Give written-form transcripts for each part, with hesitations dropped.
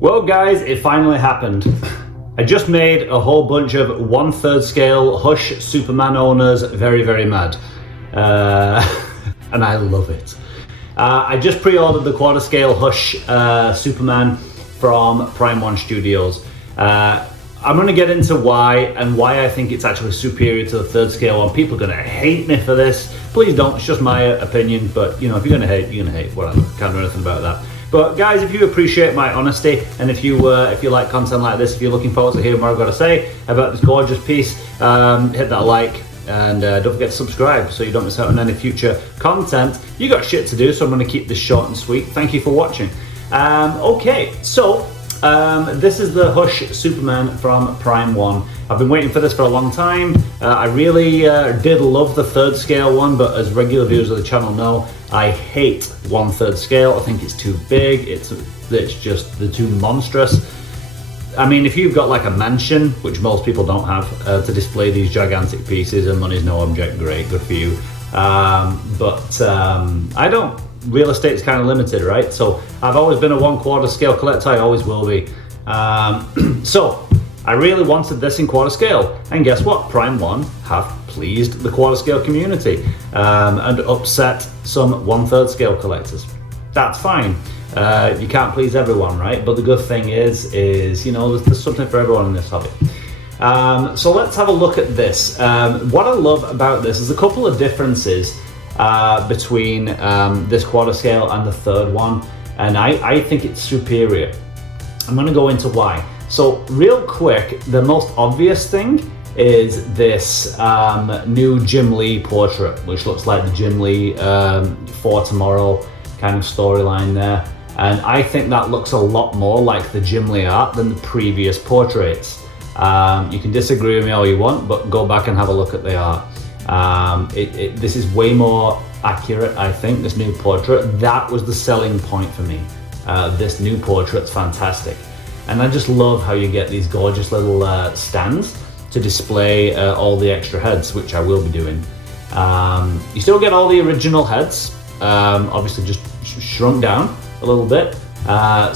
Well guys, it finally happened. I just made a whole bunch of 1/3 scale Hush Superman owners very, very mad. And I love it. I just pre-ordered the 1/4 scale Hush Superman from Prime One Studios. I'm going to get into why and why I think it's actually superior to the 1/3 scale one. People are going to hate me for this. Please don't, it's just my opinion, but you know, if you're going to hate, you're going to hate, whatever. Can't do anything about that. But guys, if you appreciate my honesty, and if you like content like this, if you're looking forward to hearing what I've got to say about this gorgeous piece, hit that like, and don't forget to subscribe so you don't miss out on any future content. You got shit to do, so I'm going to keep this short and sweet. Thank you for watching. Okay, so this is the Hush Superman from Prime One. I've been waiting for this for a long time. I really did love the 1/3 scale one, but as regular viewers of the channel know, I hate 1/3 scale. I think it's too big. It's just the too monstrous. I mean, if you've got like a mansion, which most people don't have, to display these gigantic pieces and money's no object, great, good for you. But I don't. Real estate's kind of limited, right? So I've always been a 1/4 scale collector, I always will be. So I really wanted this in 1/4 scale, and guess what? Prime One have pleased the 1/4 scale community and upset some 1/3 scale collectors. That's fine. You can't please everyone, right? But the good thing is you know, there's something for everyone in this hobby. So let's have a look at this. What I love about this is a couple of differences between this 1/4 scale and the 1/3 one, and I think it's superior. I'm going to go into why. So real quick, the most obvious thing is this new Jim Lee portrait, which looks like the Jim Lee For Tomorrow kind of storyline there, and I think that looks a lot more like the Jim Lee art than the previous portraits. You can disagree with me all you want, but go back and have a look at the art. This is way more accurate, I think, this new portrait. That was the selling point for me. This new portrait's fantastic. And I just love how you get these gorgeous little stands to display all the extra heads, which I will be doing. You still get all the original heads, obviously just shrunk down a little bit.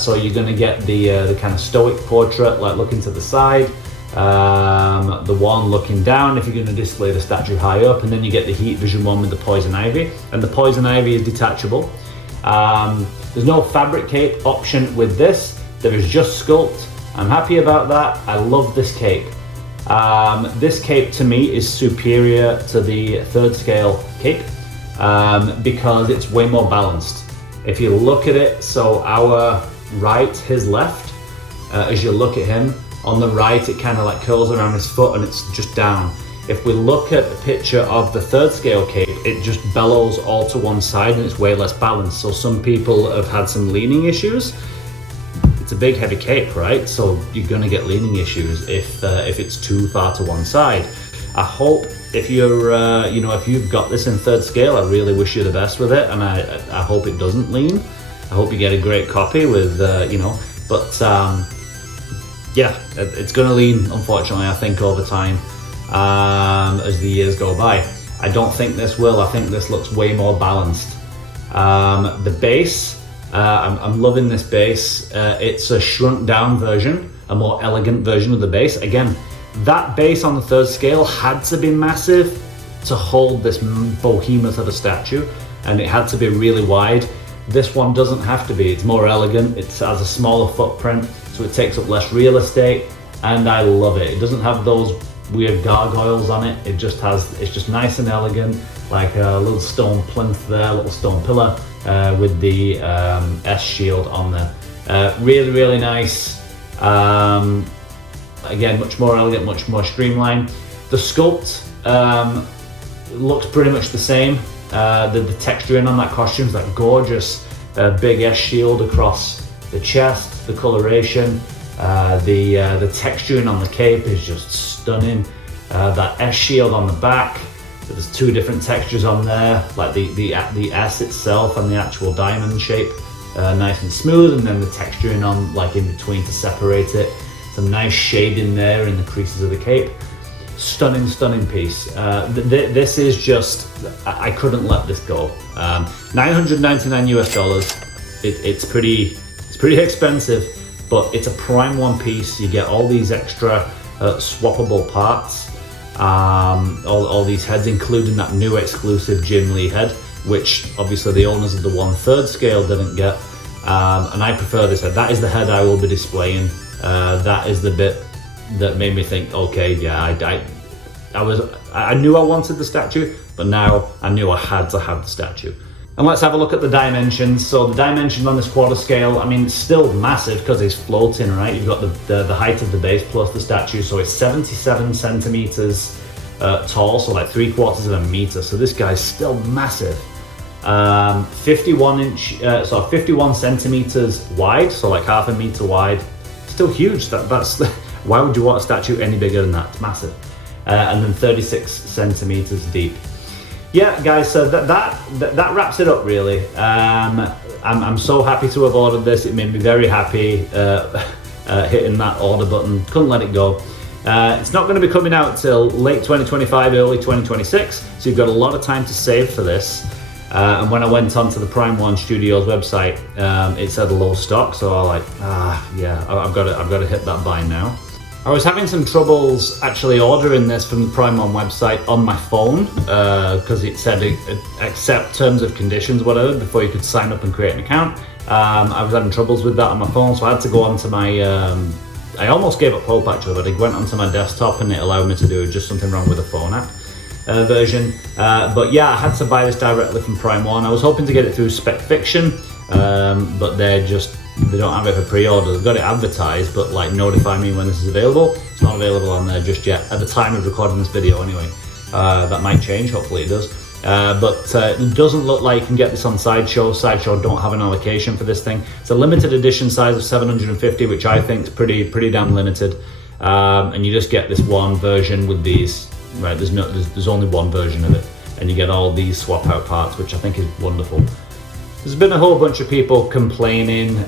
So you're gonna get the kind of stoic portrait, like looking to the side. The one looking down if you're going to display the statue high up, and then you get the heat vision one with the poison ivy, and the poison ivy is detachable. There's no fabric cape option with this, there is just sculpt. I'm happy about that. I love this cape. This cape to me is superior to the 1/3 scale cape because it's way more balanced. If you look at it, so our right, his left, as you look at him, on the right, it kind of like curls around his foot and it's just down. If we look at the picture of the 1/3 scale cape, it just bellows all to one side and it's way less balanced. So some people have had some leaning issues. It's a big heavy cape, right? So you're gonna get leaning issues if it's too far to one side. I hope if you're, you know, if you've got this in 1/3 scale, I really wish you the best with it, and I hope it doesn't lean. I hope you get a great copy with, you know, but yeah, it's going to lean, unfortunately, I think, over time as the years go by. I don't think this will. I think this looks way more balanced. The base, I'm loving this base. It's a shrunk down version, a more elegant version of the base. Again, that base on the 1/3 scale had to be massive to hold this behemoth of a statue, and it had to be really wide. This one doesn't have to be. It's more elegant. It has a smaller footprint, so it takes up less real estate, and I love it. It doesn't have those weird gargoyles on it. It's just nice and elegant, like a little stone plinth there, a little stone pillar with the S shield on there. Really, really nice. Again, much more elegant, much more streamlined. The sculpt looks pretty much the same. The texturing on that costume is that gorgeous big S shield across the chest, the coloration, the texturing on the cape is just stunning. That S shield on the back, there's two different textures on there, like the S itself and the actual diamond shape, nice and smooth, and then the texturing on like in between to separate it. Some nice shading there in the creases of the cape. Stunning, stunning piece. This is just, I couldn't let this go. $999 US. It's pretty expensive, but it's a Prime 1 piece. You get all these extra swappable parts, all these heads, including that new exclusive Jim Lee head, which obviously the owners of the 1/3 scale didn't get, and I prefer this head. That is the head I will be displaying. That is the bit that made me think, okay, yeah, I knew I wanted the statue, but now I knew I had to have the statue. And let's have a look at the dimensions. So the dimensions on this quarter scale, I mean, it's still massive because it's floating, right? You've got the height of the base plus the statue, so it's 77 centimeters tall, so like 3/4 of a meter. So this guy's still massive. 51 centimeters wide, so like half a meter wide. Still huge. That's why would you want a statue any bigger than that? It's massive. And then 36 centimeters deep. Yeah, guys, so that wraps it up, really. I'm so happy to have ordered this. It made me very happy hitting that order button. Couldn't let it go. It's not going to be coming out till late 2025, early 2026, so you've got a lot of time to save for this. And when I went onto the Prime 1 Studios website, it said low stock, so I was like, yeah, I've got to hit that buy now. I was having some troubles actually ordering this from the Prime 1 website on my phone, because it said accept terms of conditions, whatever, before you could sign up and create an account. I was having troubles with that on my phone, so I had to go onto my, I almost gave up hope actually, but I went onto my desktop and it allowed me to do just something wrong with the phone app version. But yeah, I had to buy this directly from Prime 1. I was hoping to get it through Spec Fiction, but they don't have it for pre-order. They've got it advertised, but like notify me when this is available. It's not available on there just yet at the time of recording this video anyway. That might change, hopefully it does. But it doesn't look like you can get this on Sideshow. Sideshow don't have an allocation for this thing. It's a limited edition size of 750, which I think is pretty damn limited. And you just get this one version with these, right? There's only one version of it, and you get all these swap out parts, which I think is wonderful. There's been a whole bunch of people complaining,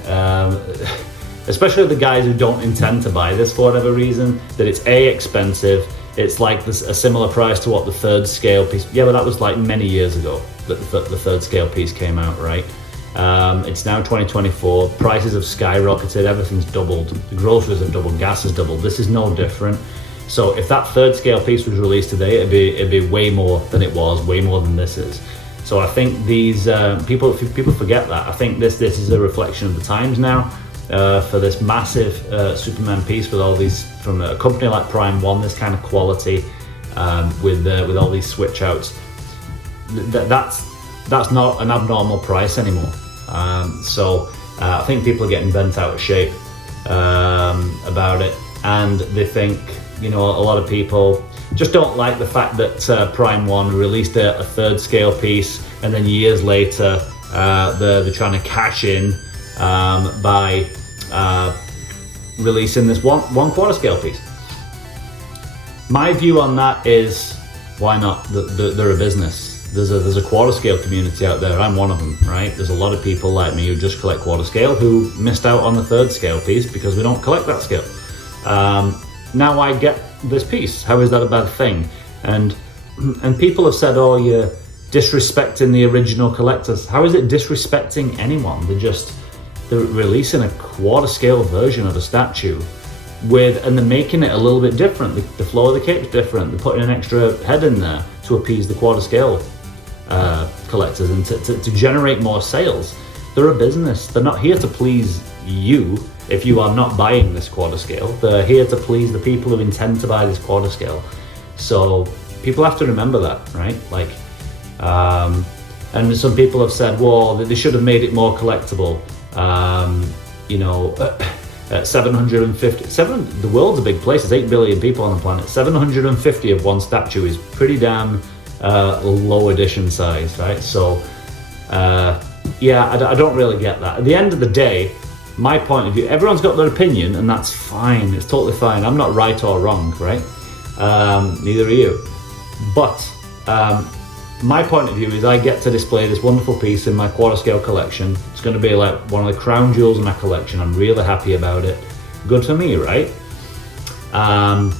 especially the guys who don't intend to buy this for whatever reason, that it's expensive. It's like a similar price to what the 3rd scale piece. Yeah, but that was like many years ago that the 3rd scale piece came out, right? It's now 2024. Prices have skyrocketed. Everything's doubled. The groceries have doubled. Gas has doubled. This is no different. So if that 3rd scale piece was released today, it'd be way more than it was, way more than this is. So I think these people forget that. I think this is a reflection of the times now. For this massive Superman piece with all these, from a company like Prime 1, this kind of quality, with all these switch outs, that's not an abnormal price anymore. So I think people are getting bent out of shape about it, and they think, you know, a lot of people just don't like the fact that Prime 1 released a 3rd scale piece, and then years later they're trying to cash in by releasing this one 1/4 scale piece. My view on that is, why not? They're a business. There's a 1/4 scale community out there. I'm one of them, right? There's a lot of people like me who just collect 1/4 scale who missed out on the 3rd scale piece because we don't collect that scale. Now I get this piece. How is that a bad thing? And people have said, oh, you're disrespecting the original collectors. How is it disrespecting anyone? They're releasing a 1/4 scale version of a statue and they're making it a little bit different. The flow of the cape's different. They're putting an extra head in there to appease the 1/4 scale collectors and to generate more sales. They're a business. They're not here to please you if you are not buying this 1/4 scale. They're here to please the people who intend to buy this 1/4 scale. So people have to remember that, right? Like, and some people have said, well, they should have made it more collectible. You know, 750, the world's a big place. There's 8 billion people on the planet. 750 of one statue is pretty damn low edition size, right? So, yeah, I don't really get that. At the end of the day, my point of view, everyone's got their opinion, and that's fine. It's totally fine. I'm not right or wrong, right? Neither are you. But my point of view is I get to display this wonderful piece in my 1/4 scale collection. It's going to be like one of the crown jewels in my collection. I'm really happy about it. Good for me, right? And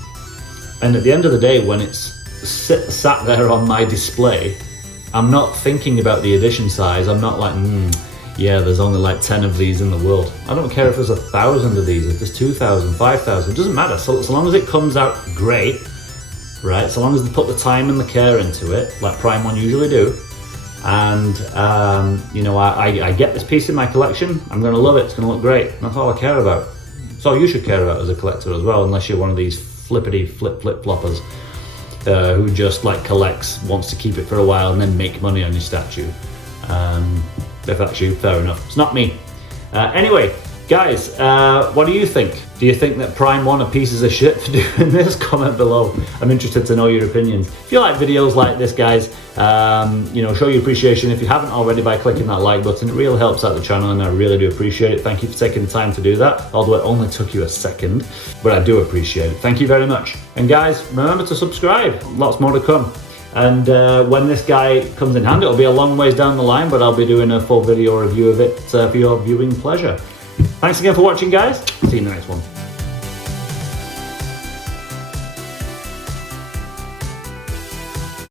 at the end of the day, when it's sat there on my display, I'm not thinking about the edition size. I'm not like, yeah, there's only like 10 of these in the world. I don't care if there's 1,000 of these, if there's 2,000, 5,000, it doesn't matter. So long as it comes out great, right? So long as they put the time and the care into it, like Prime One usually do, and you know, I get this piece in my collection, I'm gonna love it, it's gonna look great. That's all I care about. That's all you should care about as a collector as well, unless you're one of these flippity flip-floppers who just like collects, wants to keep it for a while and then make money on your statue. If that's you, fair enough. It's not me. Anyway, guys, what do you think? Do you think that Prime One are pieces of shit for doing this? Comment below. I'm interested to know your opinions. If you like videos like this, guys, you know, show your appreciation if you haven't already by clicking that like button. It really helps out the channel and I really do appreciate it. Thank you for taking the time to do that, although it only took you a second, but I do appreciate it. Thank you very much. And guys, remember to subscribe. Lots more to come. And when this guy comes in hand, it'll be a long ways down the line, but I'll be doing a full video review of it for your viewing pleasure. Thanks again for watching, guys. See you in the next one.